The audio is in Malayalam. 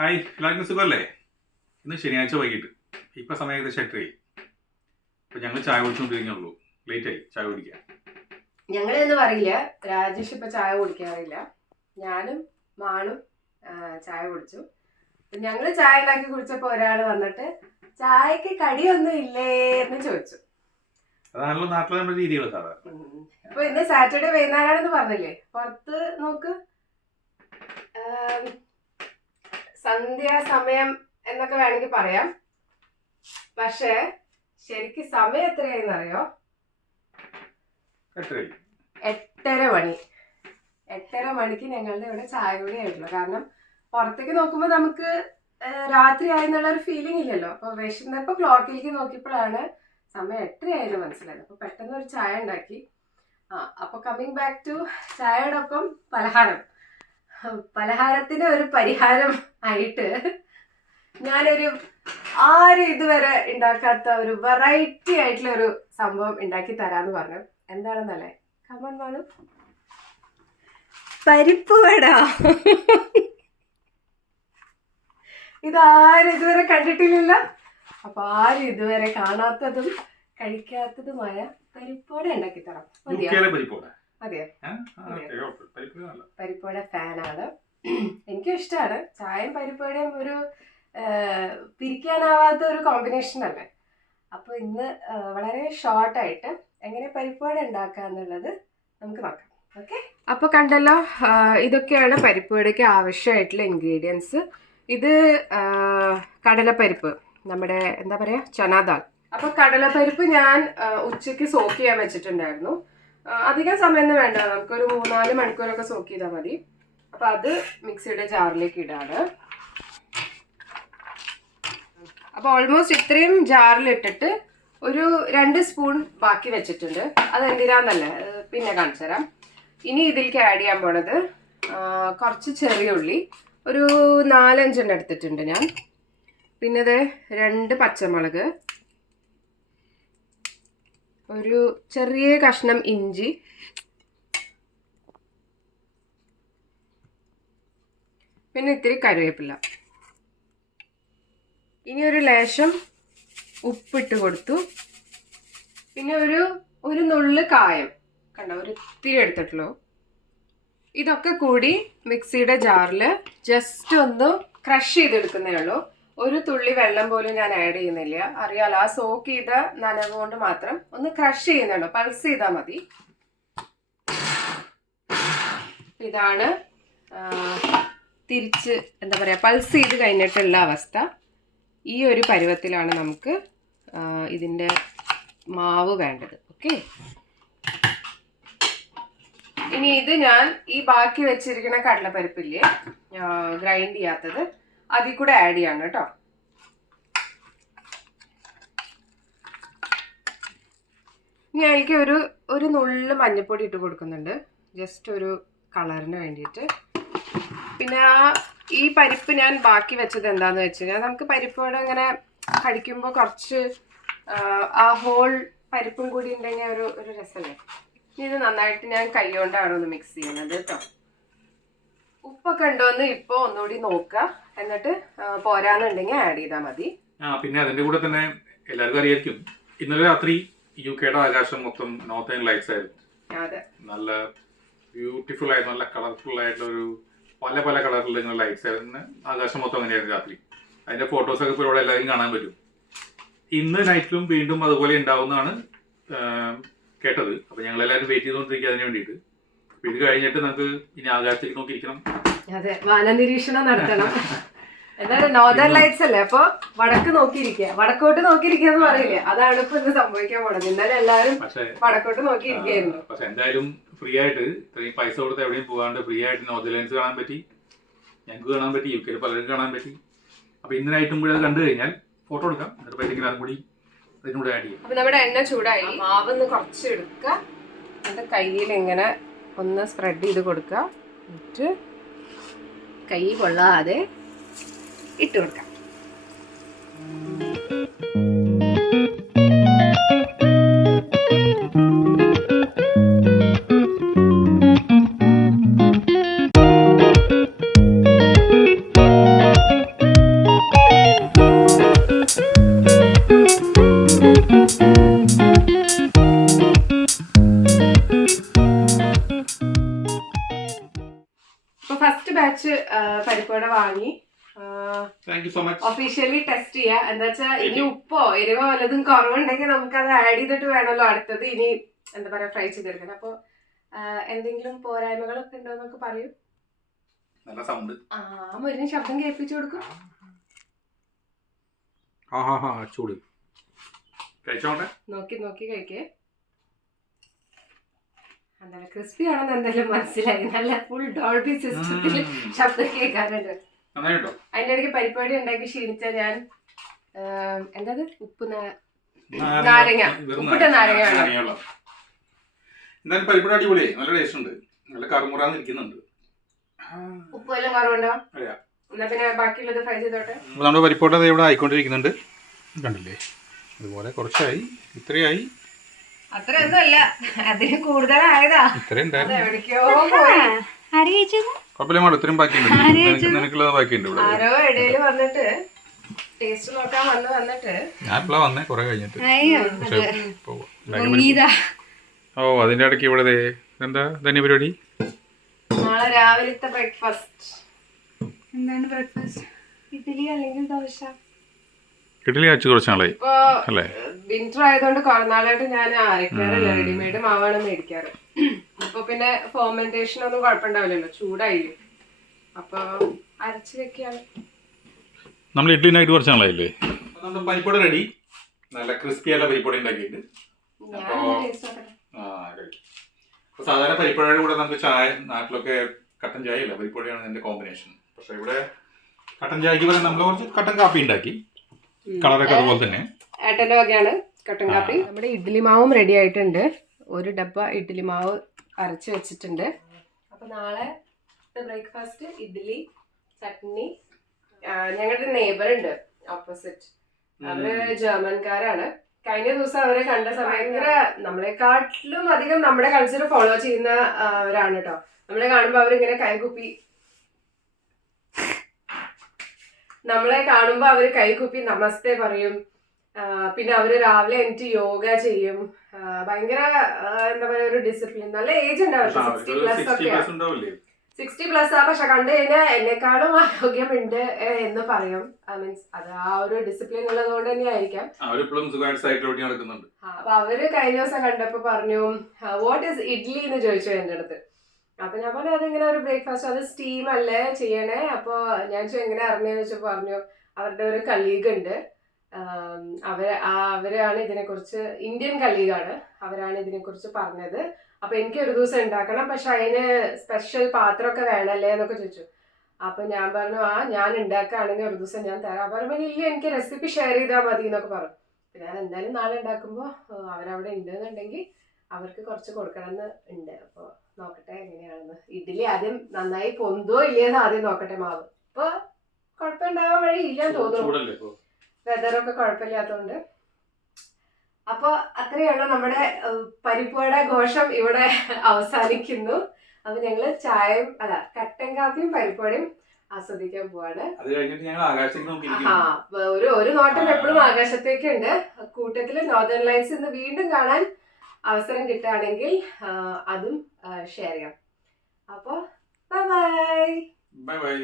ഹായ്, എല്ലാവർക്കും സുഖമല്ലേ? ഇന്ന് ശനിയാഴ്ച വൈകിട്ട് ഇപ്പം സമയം ഏകദേശം 8:30. അപ്പം ഞങ്ങൾ ചായ കുടിച്ചുകൊണ്ടിരിക്കുന്നുള്ളൂ. ലേറ്റായി ചായ കുടിക്കാൻ. ഞങ്ങളെന്ന് പറയില്ല, രാജേഷ് ഇപ്പൊ ചായ കുടിക്കാറില്ല. ഞാനും മാളും ചായ കുടിച്ചു. ഞങ്ങള് ചായ ഉണ്ടാക്കി കുടിച്ചപ്പോ ഒരാൾ വന്നിട്ട് ചായക്ക് കടിയൊന്നും ഇല്ലേ എന്ന് ചോദിച്ചു. അതാണല്ലോ നാട്ടിലെ നമ്മുടെ രീതികൾ സാധാരണ. ഇപ്പൊ ഇന്ന് സാറ്റർഡേ വൈകുന്നേരമാണെന്ന് പറഞ്ഞില്ലേ, പുറത്ത് നോക്ക്, സന്ധ്യാസമയം എന്നൊക്കെ വേണമെങ്കിൽ പറയാം. പക്ഷെ ശരിക്കും സമയം എത്രയായെന്ന് അറിയോ? 8:30 മണി. 8:30 മണിക്ക് ഞങ്ങളുടെ ഇവിടെ ചായ കൂടി ആയിട്ടുള്ളൂ. കാരണം പുറത്തേക്ക് നോക്കുമ്പോൾ നമുക്ക് രാത്രി ആയെന്നുള്ള ഒരു ഫീലിംഗ് ഇല്ലല്ലോ. അപ്പൊ വിശന്നപ്പോ ക്ലോക്കിലേക്ക് നോക്കിയപ്പോഴാണ് സമയം 8:30 ആയെന്ന് മനസ്സിലായത്. അപ്പൊ പെട്ടെന്ന് ഒരു ചായ ഉണ്ടാക്കി. അപ്പൊ കമ്മിങ് ബാക്ക് ടു ചായയോടൊപ്പം പലഹാരത്തിന് ഒരു പരിഹാരം ആയിട്ട് ഞാനൊരു ആരും ഇതുവരെ ഉണ്ടാക്കാത്ത ഒരു വെറൈറ്റി ആയിട്ടുള്ള ഒരു സംഭവം ഉണ്ടാക്കി തരാന്ന് പറഞ്ഞു. എന്താണെന്നല്ലേ? കമൺ വേണം. പരിപ്പ് വട. ഇതാരും ഇതുവരെ കണ്ടിട്ടില്ല. അപ്പൊ ആരും ഇതുവരെ കാണാത്തതും കഴിക്കാത്തതുമായ പരിപ്പോട ഉണ്ടാക്കി തരാം. അതെയോ? പരിപ്പോട ഫാനാണ്. എനിക്കും ഇഷ്ടമാണ്. ചായയും പരിപ്പോടയും ഒരു പിരിക്കാനാവാത്ത ഒരു കോമ്പിനേഷൻ അല്ലേ. അപ്പൊ ഇന്ന് വളരെ ഷോർട്ടായിട്ട് എങ്ങനെ പരിപ്പോട ഉണ്ടാക്കാന്നുള്ളത് നമുക്ക് നോക്കാം. ഓക്കെ, അപ്പൊ കണ്ടല്ലോ, ഇതൊക്കെയാണ് പരിപ്പോടയ്ക്ക് ആവശ്യമായിട്ടുള്ള ഇൻഗ്രീഡിയൻസ്. ഇത് കടലപ്പരിപ്പ്, നമ്മുടെ എന്താ പറയാ, ചനാദാൽ. അപ്പൊ കടലപ്പരിപ്പ് ഞാൻ ഉച്ചയ്ക്ക് സോക്ക് ചെയ്യാൻ വെച്ചിട്ടുണ്ടായിരുന്നു. അധികം സമയമൊന്നും വേണ്ട, നമുക്കൊരു 3-4 മണിക്കൂറൊക്കെ സോക്ക് ചെയ്താൽ മതി. അപ്പൊ അത് മിക്സിയുടെ ജാറിലേക്ക് ഇടാണ്. അപ്പൊ ഓൾമോസ്റ്റ് ഇത്രയും ജാറിലിട്ടിട്ട് ഒരു 2 സ്പൂൺ ബാക്കി വെച്ചിട്ടുണ്ട്. അതെന്തിനാന്നല്ലേ പിന്നെ കാണിച്ചു തരാം. ഇനി ഇതിലേക്ക് ആഡ് ചെയ്യാൻ പോണത് കുറച്ച് ചെറിയ ഉള്ളി, ഒരു 4-5 എണ്ണം എടുത്തിട്ടുണ്ട് ഞാൻ. പിന്നെ ഇത് 2 പച്ചമുളക്, ഒരു ചെറിയ കഷ്ണം ഇഞ്ചി, പിന്നെ ഇത്തിരി കറിവേപ്പില. ഇനി ഒരു ലേശം ഉപ്പിട്ട് കൊടുത്തു. പിന്നെ ഒരു നുള്ളു കായം, കണ്ടോ, ഒരു ഇത്തിരി എടുത്തിട്ടുള്ളൂ. ഇതൊക്കെ കൂടി മിക്സിയുടെ ജാറിൽ ജസ്റ്റ് ഒന്ന് ക്രഷ് ചെയ്തെടുക്കുന്നേ ഉള്ളൂ. ഒരു തുള്ളി വെള്ളം പോലും ഞാൻ ആഡ് ചെയ്യുന്നില്ല. അറിയാലോ, ആ സോക്ക് ചെയ്ത നനവ് കൊണ്ട് മാത്രം ഒന്ന് ക്രഷ് ചെയ്യുന്നുണ്ടോ, പൾസ് ചെയ്താൽ മതി. ഇതാണ് തിരിച്ച് എന്താ പറയുക, പൾസ് ചെയ്ത് കഴിഞ്ഞിട്ടുള്ള അവസ്ഥ. ഈ ഒരു പരുവത്തിലാണ് നമുക്ക് ഇതിൻ്റെ മാവ് വേണ്ടത്. ഓക്കെ, ഇനി ഇത് ഞാൻ ഈ ബാക്കി വെച്ചിരിക്കുന്ന കടലപ്പരിപ്പില്ലേ, ഗ്രൈൻഡ് ചെയ്യാത്തത്, അതിൽ കൂടെ ആഡ് ചെയ്യാണ് കേട്ടോ. ഇനി എനിക്ക് ഒരു നുള്ളു മഞ്ഞൾപ്പൊടി ഇട്ട് കൊടുക്കുന്നുണ്ട്, ജസ്റ്റ് ഒരു കളറിന് വേണ്ടിയിട്ട്. പിന്നെ ഈ പരിപ്പ് ഞാൻ ബാക്കി വെച്ചത് എന്താണെന്ന് വെച്ച് കഴിഞ്ഞാൽ, നമുക്ക് പരിപ്പോടെ ഇങ്ങനെ കടിക്കുമ്പോൾ കുറച്ച് ആ ഹോൾ പരിപ്പും കൂടി ഉണ്ടെങ്കിൽ ഒരു രസമല്ലേ. ഇത് നന്നായിട്ട് ഞാൻ കൈ കൊണ്ടാണ് ഒന്ന് മിക്സ് ചെയ്യുന്നത് കേട്ടോ. ഉപ്പൊക്കെ ഉണ്ടോന്ന് ഇപ്പൊ ഒന്നുകൂടി നോക്കുക, എന്നിട്ട് പോരാന്നുണ്ടെങ്കിൽ ആഡ് ചെയ്താൽ മതി. പിന്നെ അതിന്റെ കൂടെ തന്നെ എല്ലാവർക്കും അറിയായിരിക്കും, ഇന്നലെ രാത്രി യുകെയുടെ ആകാശം മൊത്തം നോർത്തേൺ ലൈറ്റ്സ് ആയിരുന്നു. നല്ല ബ്യൂട്ടിഫുൾ ആയിരുന്നു, നല്ല കളർഫുൾ ആയിട്ടുള്ള ഒരു പല കളറിലുള്ള ലൈറ്റ്സ് ആയിരുന്നു. ആകാശം മൊത്തം അങ്ങനെയായിരുന്നു രാത്രി. അതിന്റെ ഫോട്ടോസൊക്കെ ഇപ്പോൾ ഇവിടെ എല്ലാവരും കാണാൻ പറ്റും. ഇന്ന് നൈറ്റിലും വീണ്ടും അതുപോലെ ഉണ്ടാവുന്നതാണ് കേട്ടത്. അപ്പൊ ഞങ്ങൾ എല്ലാവരും വെയിറ്റ് ചെയ്തുകൊണ്ടിരിക്കുക അതിന് വേണ്ടിയിട്ട്. അപ്പൊ ഇത് കഴിഞ്ഞിട്ട് നമുക്ക് ഇനി ആകാശത്തേക്ക് നോക്കിയിരിക്കണം. അതെ, വാനനിരീക്ഷണം നടത്തണം. എന്തായാലും നോർത്തേൺ ലൈറ്റ്സ് അല്ലേ, അപ്പൊ വടക്ക് നോക്കിയിരിക്കുക, വടക്കോട്ട് നോക്കിയിരിക്കുക എന്ന് പറയില്ലേ, അതാണ് ഇപ്പൊ ഇന്ന് സംഭവിക്കാൻ പോണത്. ഇന്നലെ എല്ലാവരും വടക്കോട്ട് നോക്കിയിരിക്കുകയായിരുന്നു. പക്ഷെ എന്തായാലും ഫ്രീ ആയിട്ട് ഇത്രയും പൈസ കൊടുത്ത് എവിടെയും പോകാണ്ട് ഫ്രീ ആയിട്ട് നോർത്തേൺ ലൈറ്റ്സ് കാണാൻ പറ്റി, ഞങ്ങൾക്ക് കാണാൻ പറ്റി, യുകെയിൽ പലർക്കും കാണാൻ പറ്റി. അപ്പൊ ഇന്നലായിട്ടും കൂടി അത് കണ്ടു കഴിഞ്ഞാൽ ഫോട്ടോ എടുക്കാം, എന്നിട്ട് പൈസെങ്കിലും അതും കൂടി അതിനൂടെ ആഡ് ചെയ്യും. അപ്പൊ നമ്മുടെ എണ്ണ ചൂടായി, മാവൊന്ന് കുറച്ച് എടുക്കുക, എന്നിട്ട് കയ്യിൽ ഇങ്ങനെ ഒന്ന് സ്പ്രെഡ് ചെയ്ത് കൊടുക്കുക, എന്നിട്ട് കൈ കൊള്ളാതെ ഇട്ട് കൊടുക്കാം. പരിപ്പുവട വാങ്ങി thank you so much. Officially test ചെയ്യാ. എന്താ വെച്ചാ ഇനി ഉപ്പോ എരിവോ വല്ലതും കുറവുണ്ടെങ്കിൽ നമുക്ക് അത് ആഡ് ചെയ്തിട്ട് വേണമല്ലോ അടുത്തത് ഇനി എന്താ പറയാ ഫ്രൈ ചെയ്തെടുക്കാൻ. അപ്പൊ എന്തെങ്കിലും പോരായ്മകളൊക്കെ ഉണ്ടോ എന്നൊക്കെ പറയൂ. നല്ല സൗണ്ട്. മുരിന് ശബ്ദം കേൾപ്പിച്ചു കൊടുക്കും. ചൂട് കഴിച്ചോട്ടെ. നോക്കി നോക്കി കഴിക്കേ. എന്തായാലും ക്രിസ്പി ആണെന്ന് എന്തായാലും മനസ്സിലായി. നല്ല ഫുൾ ഡോൾബി സിസ്റ്റത്തിൽ ശബ്ദം കേൾക്കാറുണ്ട്. അതിന്റെ ഇടയ്ക്ക് പരിപാടി ഉണ്ടാക്കി ക്ഷീണിച്ച ഞാൻ എന്തത് നാരങ്ങ ഉപ്പിട്ട നാരങ്ങ എന്തായാലും പരിപാടി അടിപൊളിയായി. നല്ല ടേസ്റ്റ് ഉണ്ട്. നല്ല കറുമുറാന്ന് ഇരിക്കുന്നുണ്ട്. ഉപ്പ് എല്ലാം കുറവുണ്ടോ? എന്നാ പിന്നെ ബാക്കിയുള്ളത് ഫ്രൈ ചെയ്തോട്ടെ. നമ്മുടെ പരിപ്പോട്ട ഇവിടെ ആയിക്കൊണ്ടിരിക്കുന്നുണ്ട്. കണ്ടില്ലേ, അതുപോലെ കുറച്ചായി, ഇത്രയായി. അത്രയൊന്നും അല്ല, അതിന് കൂടുതലായതാ. ഇത്രയും എവിടേക്കോ പോയി. കുഴപ്പമില്ല, ഇത്രയും ബാക്കിയുണ്ട്. നിനക്കുള്ളത് ബാക്കിയുണ്ട് ഇവിടെ. ആരോ ഇടയില് വന്നിട്ട് ടേസ്റ്റ് നോക്കാൻ വന്നിട്ട് ഞാൻ ഇപ്പളാ വന്നേ കുറെ കഴിഞ്ഞിട്ട്. ഓ അതിന്റെ ഇടയ്ക്ക് ഇവിടെ എന്താ ധന്യ പരിപാടി? നാളെ രാവിലത്തെ ബ്രേക്ക്ഫാസ്റ്റ് എന്താണ്? ബ്രേക്ക്ഫാസ്റ്റ് ഇഡ്ഡലി അല്ലെങ്കിൽ ദോശ. ഇഡ്ഡലി അയച്ചു കുറച്ച് നാളായി അല്ലേ? വിന്റർ ആയതുകൊണ്ട് കുറെ നാളായിട്ട് ഞാൻ അരക്കാറില്ല, റെഡിമെയ്ഡ് മാവാണ് മേടിക്കാറ്. അപ്പൊ പിന്നെ ഫെർമെന്റേഷൻ ഒന്നും കുഴപ്പമുണ്ടാവില്ലല്ലോ, ചൂടായില്ലേ. അപ്പൊ അരച്ച് വെക്കാണ്. നമ്മൾ ഇഡ്ഡലിനായിട്ട് കുറച്ച് നാളായില്ലേ. നമ്മുടെ പരിപ്പൊടി റെഡി. നല്ല ക്രിസ്പി ആയിട്ടുള്ള പരിപ്പൊടി ഉണ്ടാക്കിയിട്ട്. സാധാരണ പരിപ്പൊടിയുടെ കൂടെ നമുക്ക് ചായ, നാട്ടിലൊക്കെ കട്ടൻ ചായ ഇല്ല, പരിപ്പൊടിയാണ് ഇതിന്റെ കോമ്പിനേഷൻ. പക്ഷെ ഇവിടെ കട്ടൻ ചായക്ക് പകരം നമ്മൾ കുറച്ച് കട്ടൻ കാപ്പി ഉണ്ടാക്കി. കളറൊക്കെ അതുപോലെ തന്നെ. ഏട്ടന്റെ വകയാണ് കട്ടൻ കാപ്പി. നമ്മുടെ ഇഡ്ഡലി മാവും റെഡി ആയിട്ടുണ്ട്. ഒരു ഡബ്ബ ഇഡ്ഡലി മാവ് അരച്ച് വെച്ചിട്ടുണ്ട്. അപ്പൊ നാളെ ബ്രേക്ക്ഫാസ്റ്റ് ഇഡ്ഡലി, ചട്നി. ഞങ്ങളുടെ നെയ്ബർ ഉണ്ട് ഓപ്പോസിറ്റ്, അവര് ജർമ്മൻകാരാണ്. കഴിഞ്ഞ ദിവസം അവരെ കണ്ട സമയത്ത് നമ്മളെക്കാട്ടിലും അധികം നമ്മുടെ കൾച്ചർ ഫോളോ ചെയ്യുന്നവരാണ് കേട്ടോ. നമ്മളെ കാണുമ്പോ അവരിങ്ങനെ കൈകുപ്പി നമസ്തേ പറയും. പിന്നെ അവര് രാവിലെ എനിക്ക് യോഗ ചെയ്യും. ഭയങ്കര എന്താ പറയാ ഒരു ഡിസിപ്ലിൻ. നല്ല ഏജ് ഉണ്ട് അവർക്ക്, 60+ ആ. പക്ഷെ കണ്ടു കഴിഞ്ഞാൽ എന്നെക്കാളും ആരോഗ്യമുണ്ട് എന്ന് പറയും. മീൻസ് അത് ആ ഒരു ഡിസിപ്ലിൻ ഉള്ളത് കൊണ്ട് തന്നെ ആയിരിക്കാം. അപ്പൊ അവര് കഴിഞ്ഞ ദിവസം കണ്ടപ്പോ പറഞ്ഞു വാട്ട് ഈസ് ഇഡ്ലി എന്ന് ചോദിച്ചു എന്റെ അടുത്ത്. അപ്പൊ ഞാൻ പറഞ്ഞു അതിങ്ങനെ ഒരു ബ്രേക്ക്ഫാസ്റ്റ്, അത് സ്റ്റീം അല്ലേ ചെയ്യണേ. അപ്പൊ ഞാൻ എങ്ങനെ അറിഞ്ഞെന്ന് വെച്ചാൽ പറഞ്ഞു അവരുടെ ഒരു കലീഗ് ഉണ്ട്, അവരാണ് ഇതിനെക്കുറിച്ച്, ഇന്ത്യൻ കലീഗാണ്, അവരാണ് ഇതിനെക്കുറിച്ച് പറഞ്ഞത്. അപ്പൊ എനിക്ക് ഒരു ദിവസം ഉണ്ടാക്കണം, പക്ഷെ അതിന് സ്പെഷ്യൽ പാത്രമൊക്കെ വേണമല്ലേ എന്നൊക്കെ ചോദിച്ചു. അപ്പൊ ഞാൻ പറഞ്ഞു ഞാൻ ഉണ്ടാക്കുകയാണെങ്കിൽ ഒരു ദിവസം ഞാൻ തരാം. പറഞ്ഞു ഇല്ല, എനിക്ക് റെസിപ്പി ഷെയർ ചെയ്താൽ മതി എന്നൊക്കെ പറഞ്ഞു. ഞാൻ എന്തായാലും നാളെ ഉണ്ടാക്കുമ്പോൾ അവരവിടെ ഉണ്ടെന്നുണ്ടെങ്കിൽ അവർക്ക് കുറച്ച് കൊടുക്കണം എന്ന് ഉണ്ട്. അപ്പൊ നോക്കട്ടെ എങ്ങനെയാണെന്ന്. ഇഡ്ഡലി ആദ്യം നന്നായി പൊന്തോ ഇല്ലയെന്ന് ആദ്യം നോക്കട്ടെ മാവ്. ഇപ്പൊ കുഴപ്പമുണ്ടാവാൻ വഴിയില്ലാന്ന് തോന്നുന്നു, വെതറൊക്കെ കുഴപ്പമില്ലാത്തതുകൊണ്ട്. അപ്പൊ അത്രയാണ് നമ്മുടെ പരിപ്പുവട ഘോഷം ഇവിടെ അവസാനിക്കുന്നു. അപ്പൊ ഞങ്ങള് ചായയും കട്ടൻ കാപ്പിയും പരിപ്പുവടയും ആസ്വദിക്കാൻ പോവാണ്. ഒരു നോട്ടം എപ്പോഴും ആകാശത്തേക്കുണ്ട്. കൂട്ടത്തില് നോർത്തേൺ ലൈറ്റ്സ് ഇന്ന് വീണ്ടും കാണാൻ അവസരം കിട്ടുകയാണെങ്കിൽ അതും ഷെയർ ചെയ്യാം. അപ്പൊ ബൈ ബൈ.